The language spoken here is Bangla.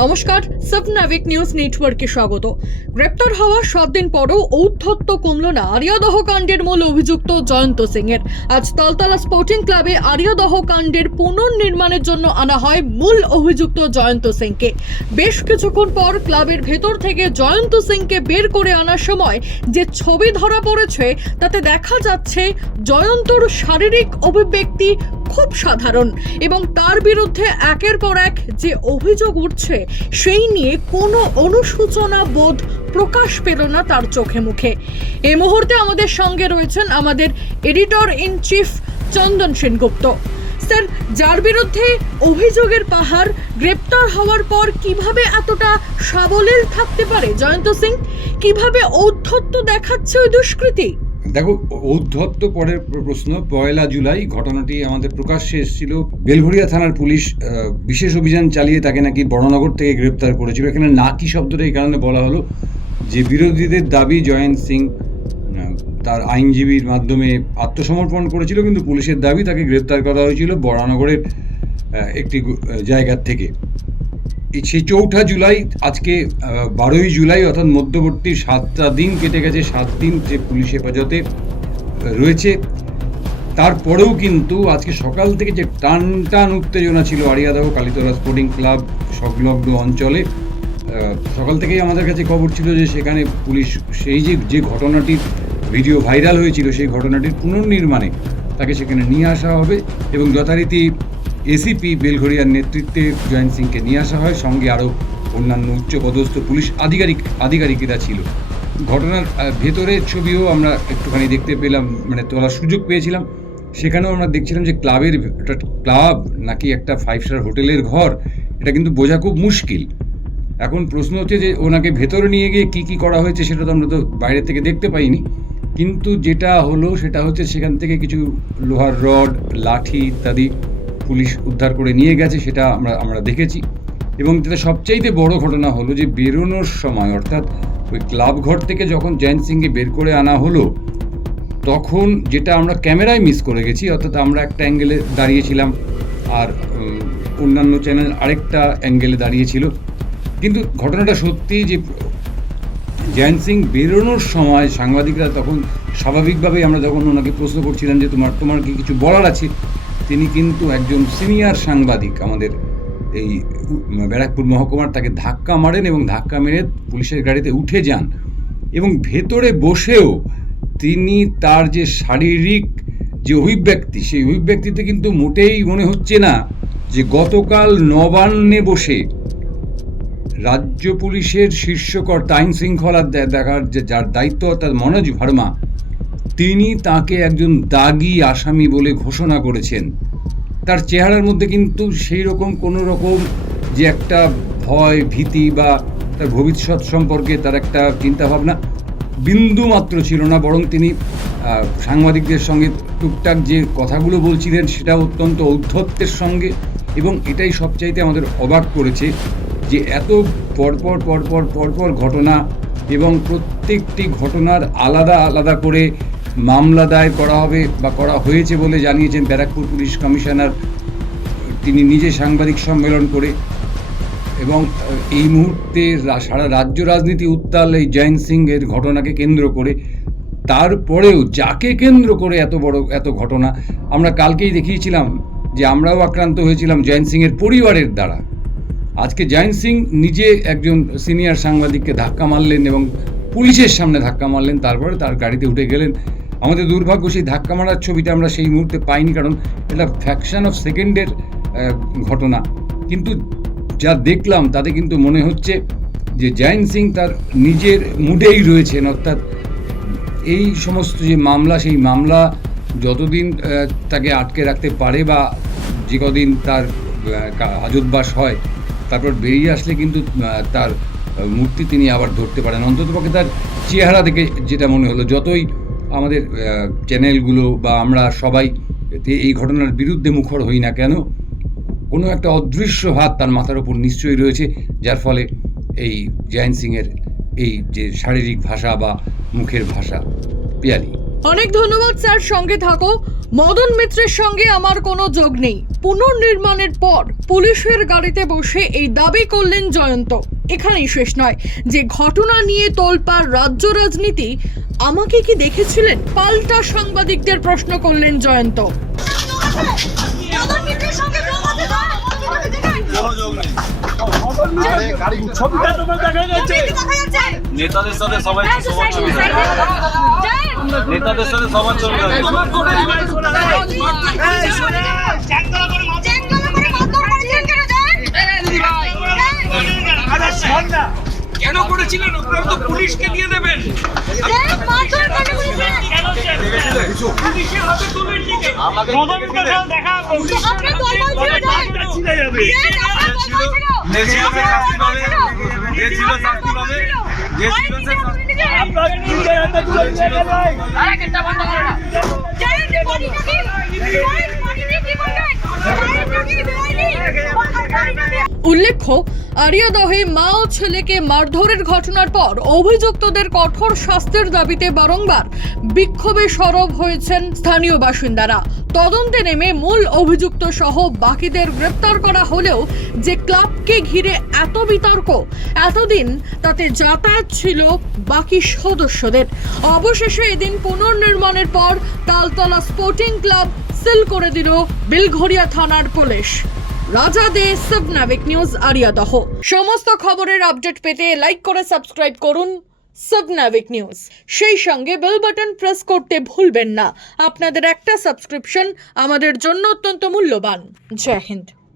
নমস্কার, সাবনাভিক নিউজ নেটওয়ার্কে স্বাগত। গ্রেপ্তার হওয়া 7 দিন পরও ঔদ্ধত্য কমল না আরিয়াদহ কাণ্ডের মূল অভিযুক্ত জয়ন্ত সিং এর। আজ তালতলা স্পোর্টিং ক্লাবে আরিয়াদহ কাণ্ডের পুনর্নির্মাণের জন্য আনা হয় মূল অভিযুক্ত জয়ন্ত সিংকে। বেশ কিছুক্ষণ পর ক্লাবের ভেতর থেকে জয়ন্ত সিংকে বের করে আনার সময় যে ছবি ধরা পড়েছে তাতে দেখা যাচ্ছে জয়ন্তর শারীরিক অভিব্যক্তি খুব সাধারণ এবং তার বিরুদ্ধে একের পর এক যে অভিযোগ উঠছে সেই নিয়ে কোনো অনুশোচনা বোধ প্রকাশ পেল না তার চোখে মুখে। এই মুহূর্তে আমাদের সঙ্গে রয়েছেন আমাদের editor in chief Chandan Sengupta. Sir, যার বিরুদ্ধে অভিযোগের পাহাড় গ্রেপ্তার হওয়ার পর কিভাবে এতটা সাবলীল থাকতে পারে জয়ন্ত সিং? কিভাবে ঔদ্ধত্য দেখাচ্ছে ওই দুষ্কৃতী? দেখো, ঔদ্ধত্য পরের প্রশ্ন। 1 জুলাই ঘটনাটি আমাদের প্রকাশ্যে এসেছিল। বেলঘড়িয়া থানার পুলিশ বিশেষ অভিযান চালিয়ে তাকে নাকি বড়নগর থেকে গ্রেপ্তার করেছিল। এখানে নাকি শব্দটা এই কারণে বলা হলো যে বিরোধীদের দাবি জয়ন্ত সিং তার আইনজীবীর মাধ্যমে আত্মসমর্পণ করেছিল, কিন্তু পুলিশের দাবি তাকে গ্রেপ্তার করা হয়েছিল বড়নগরের একটি জায়গা থেকে। সেই 4 জুলাই, আজকে 12 জুলাই, অর্থাৎ মধ্যবর্তী 7টা দিন কেটে গেছে। 7 দিন যে পুলিশ হেফাজতে রয়েছে। তারপরেও কিন্তু আজকে সকাল থেকে যে টান উত্তেজনা ছিল আরিয়াদহ কালীতলা স্পোর্টিং ক্লাব সংলগ্ন অঞ্চলে, সকাল থেকেই আমাদের কাছে খবর ছিল যে সেখানে পুলিশ সেই যে ঘটনাটির ভিডিও ভাইরাল হয়েছিল সেই ঘটনাটির পুনর্নির্মাণে তাকে সেখানে নিয়ে আসা হবে এবং যথারীতি এসিপি বেলঘড়িয়ার নেতৃত্বে জয়ন্ত সিংকে নিয়ে আসা হয়। সঙ্গে আরও অন্যান্য উচ্চপদস্থ পুলিশ আধিকারিকেরা ছিল। ঘটনার ভেতরের ছবিও আমরা একটুখানি দেখতে পেলাম, মানে তোলার সুযোগ পেয়েছিলাম। সেখানেও আমরা দেখছিলাম যে ক্লাবের একটা ক্লাব নাকি একটা 5 স্টার হোটেলের ঘর, এটা কিন্তু বোঝা খুব মুশকিল। এখন প্রশ্ন হচ্ছে যে ওনাকে ভেতরে নিয়ে গিয়ে কী করা হয়েছে সেটা তো আমরা তো বাইরে থেকে দেখতে পাইনি, কিন্তু যেটা হলো সেটা হচ্ছে সেখান থেকে কিছু লোহার রড, লাঠি ইত্যাদি পুলিশ উদ্ধার করে নিয়ে গেছে, সেটা আমরা দেখেছি। এবং যেটা সবচাইতে বড় ঘটনা হলো যে বেরোনোর সময়, অর্থাৎ ওই ক্লাব ঘর থেকে যখন জয়ন্ত সিংকে বের করে আনা হলো তখন যেটা আমরা ক্যামেরায় মিস করে গেছি, অর্থাৎ আমরা একটা অ্যাঙ্গেলে দাঁড়িয়েছিলাম আর অন্যান্য চ্যানেল আরেকটা অ্যাঙ্গেলে দাঁড়িয়েছিল। কিন্তু ঘটনাটা সত্যি যে জয়ন্ত সিং বেরোনোর সময় সাংবাদিকরা তখন স্বাভাবিকভাবেই আমরা যখন ওনাকে প্রশ্ন করছিলাম যে তোমার কি কিছু বলার আছে, তিনি কিন্তু একজন সিনিয়র সাংবাদিক আমাদের এই ব্যারাকপুর মহকুমার, তাকে ধাক্কা মারেন এবং ধাক্কা মেরে পুলিশের গাড়িতে উঠে যান এবং ভেতরে বসেও তিনি তার যে শারীরিক যে অভিব্যক্তি, সেই অভিব্যক্তিতে কিন্তু মোটেই মনে হচ্ছে না যে গতকাল নবান্নে বসে রাজ্য পুলিশের শীর্ষকর্তা আইন শৃঙ্খলা দেখার যার দায়িত্ব অর্থাৎ মনোজ ভার্মা, তিনি তাকে একজন দাগি আসামি বলে ঘোষণা করেছেন। তার চেহারার মধ্যে কিন্তু সেই রকম কোনো রকম যে একটা ভয়, ভীতি বা তার ভবিষ্যৎ সম্পর্কে তার একটা চিন্তাভাবনা বিন্দু মাত্র ছিল না, বরং তিনি সাংবাদিকদের সঙ্গে টুকটাক যে কথাগুলো বলছিলেন সেটা অত্যন্ত ঔদ্ধত্যের সঙ্গে। এবং এটাই সবচাইতে আমাদের অবাক করেছে যে এত পরপর ঘটনা এবং প্রত্যেকটি ঘটনার আলাদা আলাদা করে মামলা দায়ের করা হবে বা করা হয়েছে বলে জানিয়েছেন ব্যারাকপুর পুলিশ কমিশনার, তিনি নিজে সাংবাদিক সম্মেলন করে। এবং এই মুহূর্তে সারা রাজ্য রাজনীতি উত্তাল এই জয়ন্ত সিং এর ঘটনাকে কেন্দ্র করে। তারপরেও যাকে কেন্দ্র করে এত ঘটনা, আমরা কালকেই দেখিয়েছিলাম যে আমরাও আক্রান্ত হয়েছিলাম জয়ন্ত সিং এর পরিবারের দ্বারা। আজকে জয়ন্ত সিং নিজে একজন সিনিয়র সাংবাদিককে ধাক্কা মারলেন এবং পুলিশের সামনে ধাক্কা মারলেন, তারপরে তার গাড়িতে উঠে গেলেন। আমাদের দুর্ভাগ্য সেই ধাক্কা মারার ছবিটা আমরা সেই মুহূর্তে পাইনি, কারণ এটা ফ্র্যাকশন অফ সেকেন্ডের ঘটনা। কিন্তু যা দেখলাম তাতে কিন্তু মনে হচ্ছে যে জয়ন্ত সিং তার নিজের মুডেই রয়েছেন, অর্থাৎ এই সমস্ত যে মামলা, সেই মামলা যতদিন তাকে আটকে রাখতে পারে বা যে কদিন তার হাজতবাস হয়, তারপর বেরিয়ে আসলে কিন্তু তার মূর্তি তিনি আবার ধরতে পারেন। অন্ততপক্ষে তার চেহারা দেখে যেটা মনে হলো, যতই আমাদের চ্যানেলগুলো বা আমরা সবাই এই ঘটনার বিরুদ্ধে মুখর হই না কেন, কোনো একটা অদৃশ্য হাত তার মাথার উপর নিশ্চয়ই রয়েছে, যার ফলে এই জয়ন্ত সিংয়ের এই যে শারীরিক ভাষা বা মুখের ভাষা। পিয়ালি। অনেক ধন্যবাদ স্যার, সঙ্গে থাকো। মদন মিত্রের সঙ্গে আমার কোনো যোগ নেই। পুনর্নির্মাণের পর পুলিশের গাড়িতে বসে এই দাবি করলেন জয়ন্ত। এখানেই শেষ নয়, যে ঘটনা নিয়ে তোলপাড় রাজ্য রাজনীতি, আমাকে কি দেখেছিলেন? পাল্টা সাংবাদিকদের প্রশ্ন করলেন জয়ন্ত। নেতাদের সাথে সবাই নেতাদের সাথে সবার ছবি কেন করেছিলেন? আপনারা তো পুলিশকে দিয়ে দেবেন। পুলিশের হাতে তুলে নিয়ে দেখা উল্লেখ্য, আরিয়াদহে মা ও ছেলেকে মারধরের ঘটনার পর অভিযুক্তদের কঠোর শাস্তির দাবিতে বারংবার বিক্ষোভে সরব হয়েছেন স্থানীয় বাসিন্দারা। তদন্তে নেমে মূল অভিযুক্ত সহ বাকিদের গ্রেপ্তার করা হলেও যে ক্লাবকে ঘিরে এত বিতর্ক এতদিন, তাতে যাতায়াত ছিল বাকি সদস্যদের। অবশেষে এদিন পুনর্নির্মাণের পর তালতলা স্পোর্টিং ক্লাব সিল করে দিল বেলঘরিয়া থানার পুলিশ। রাজা দে, সাবনাভিক নিউজ, আরিয়াদহ। সমস্ত খবরের আপডেট পেতে লাইক করে সাবস্ক্রাইব করুন সাবনাভিক নিউজ। সেই সঙ্গে বেল বাটন প্রেস করতে ভুলবেন না। আপনাদের একটা সাবস্ক্রিপশন আমাদের জন্য অত্যন্ত মূল্যবান। জয় হিন্দ।